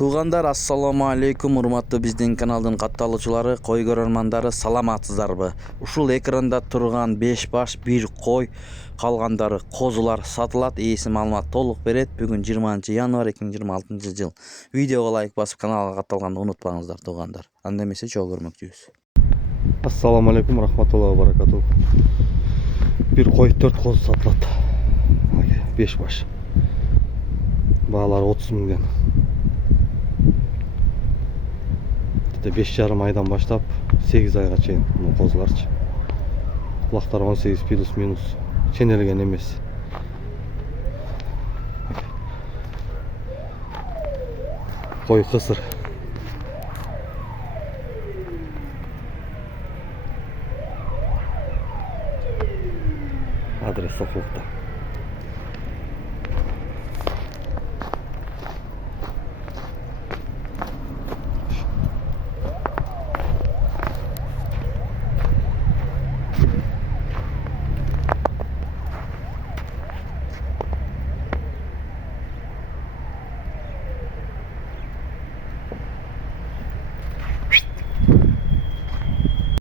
Туугандар, ассаламу алейкум, урматтуу биздин каналдын катталуучулары, кой көрөрмандары, саламатсыздарбы? Ушул экранда турган 5 баш 1 кой, калгандары Козулар, Сатылат ээси маалымат толук берет. Бүгүн 20 январь 2026 жыл. Видеого лайк басып каналга катталганды унутпаңыздар, туугандар. Анда эмесе чоң көрмөкчүбүз. Ассаламу алейкум, рахматуллахи ва баракатух. Bir koy 4 koz satılат. 5 baş. Bağlar 30 milyon. 5,5 aydan başlap 8 ayga çeyin bu kozlarçı. Kulaklar 18 plus minus. Çenelgen emes. Koy kısır. Adres Sokuluk'ta.